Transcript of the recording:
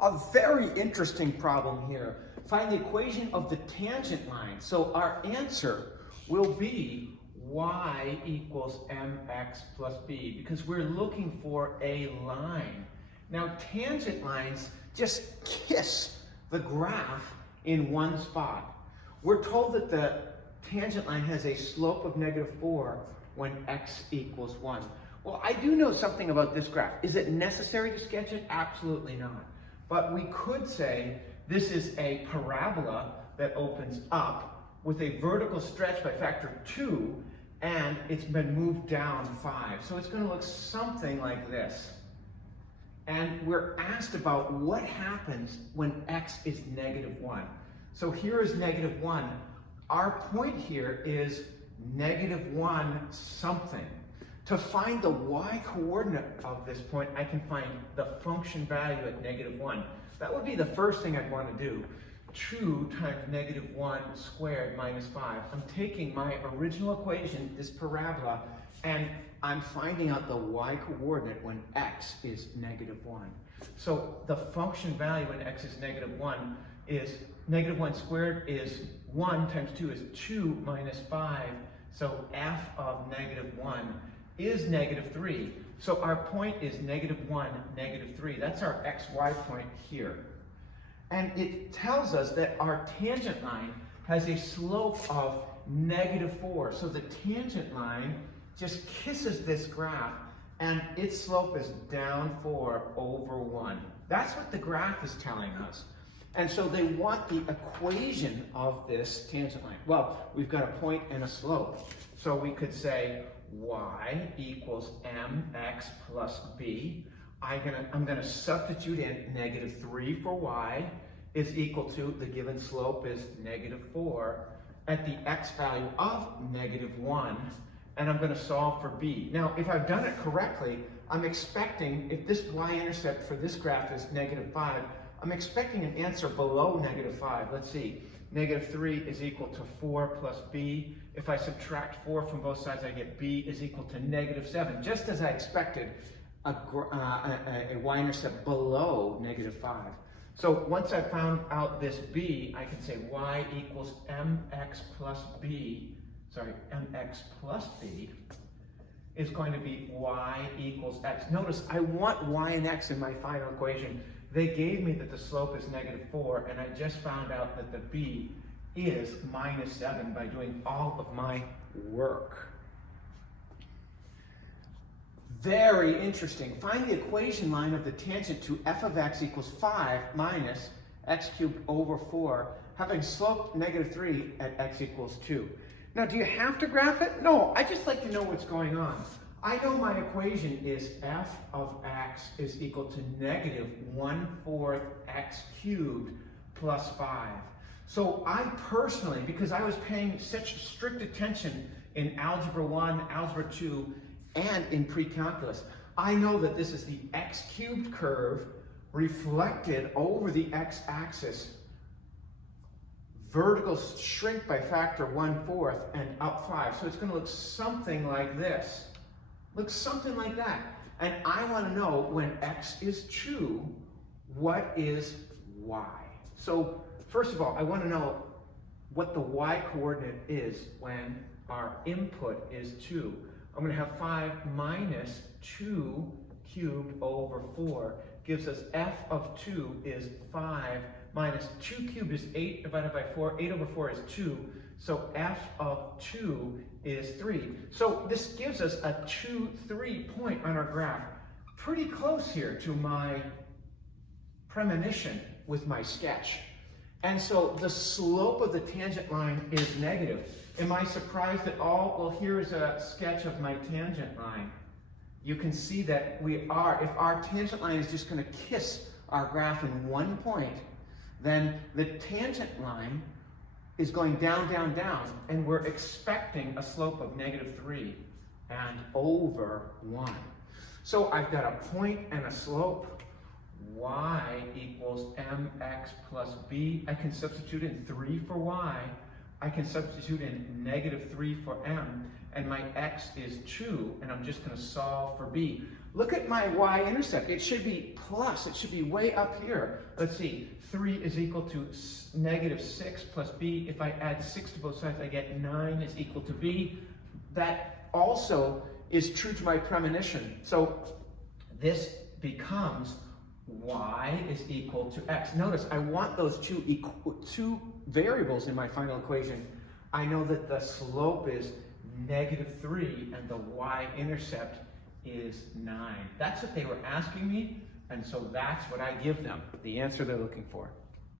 A very interesting problem here. Find the equation of the tangent line. So our answer will be y equals mx plus b, because we're looking for a line. Now, tangent lines just kiss the graph in one spot. We're told that the tangent line has a slope of -4 when x equals 1. Well, I do know something about this graph. Is it necessary to sketch it? Absolutely not. But we could say this is a parabola that opens up with a vertical stretch by factor 2, and it's been moved down 5. So it's going to look something like this. And we're asked about what happens when x is -1. So here is -1. Our point here is -1 something. To find the y coordinate of this point, I can find the function value at -1. That would be the first thing I'd want to do. 2 times -1 squared minus 5. I'm taking my original equation, this parabola, and I'm finding out the y coordinate when x is -1. So the function value when x is -1 is -1 squared is 1 times 2 is 2 minus 5. So f of -1 is -3. So our point is -1, -3. That's our xy point here. And it tells us that our tangent line has a slope of -4. So the tangent line just kisses this graph, and its slope is down 4 over 1. That's what the graph is telling us. And so they want the equation of this tangent line. Well, we've got a point and a slope. So we could say y equals mx plus b. I'm going to substitute in -3 for y is equal to, the given slope is -4 at the x value of -1, and I'm going to solve for b. Now, if I've done it correctly, I'm expecting, if this y-intercept for this graph is -5, I'm expecting an answer below -5. Let's see. -3 is equal to 4 plus b. If I subtract 4 from both sides, I get b is equal to -7, just as I expected a y-intercept below -5. So once I found out this b, I can say y equals mx plus b, mx plus b is going to be y equals x. Notice I want y and x in my final equation. They gave me that the slope is -4, and I just found out that the b is -7 by doing all of my work. Very interesting. Find the equation line of the tangent to f of x equals 5 minus x cubed over 4, having slope -3 at x equals 2. Now, do you have to graph it? No, I just like to know what's going on. I know my equation is f of x is equal to -1/4 x cubed plus 5. So I personally, because I was paying such strict attention in Algebra 1, Algebra 2, and in pre-calculus, I know that this is the x cubed curve reflected over the x-axis, vertical shrink by factor 1/4 and up 5. So it's going to look something like this. Looks something like that. And I want to know when x is 2, what is y? So first of all, I want to know what the y coordinate is when our input is 2. I'm going to have 5 minus 2 cubed over 4 gives us f of 2 is 5 minus 2 cubed is 8 divided by 4. 8 over 4 is 2. So f of 2 is 3. So this gives us a 2, 3 point on our graph. Pretty close here to my premonition with my sketch. And so the slope of the tangent line is negative. Am I surprised at all? Well, here is a sketch of my tangent line. You can see that if our tangent line is just going to kiss our graph in one point, then the tangent line is going down, down, down, and we're expecting a slope of -3 and over 1. So I've got a point and a slope. Y equals mx plus b. I can substitute in 3 for y. I can substitute in -3 for m. and my x is true, and I'm just going to solve for b. Look at my y-intercept. It should be plus. It should be way up here. Let's see. 3 is equal to -6 plus b. If I add 6 to both sides, I get 9 is equal to b. That also is true to my premonition. So this becomes y is equal to x. Notice, I want those two variables in my final equation. I know that the slope is -3 and the y-intercept is 9. That's what they were asking me, and so that's what I give them, the answer they're looking for.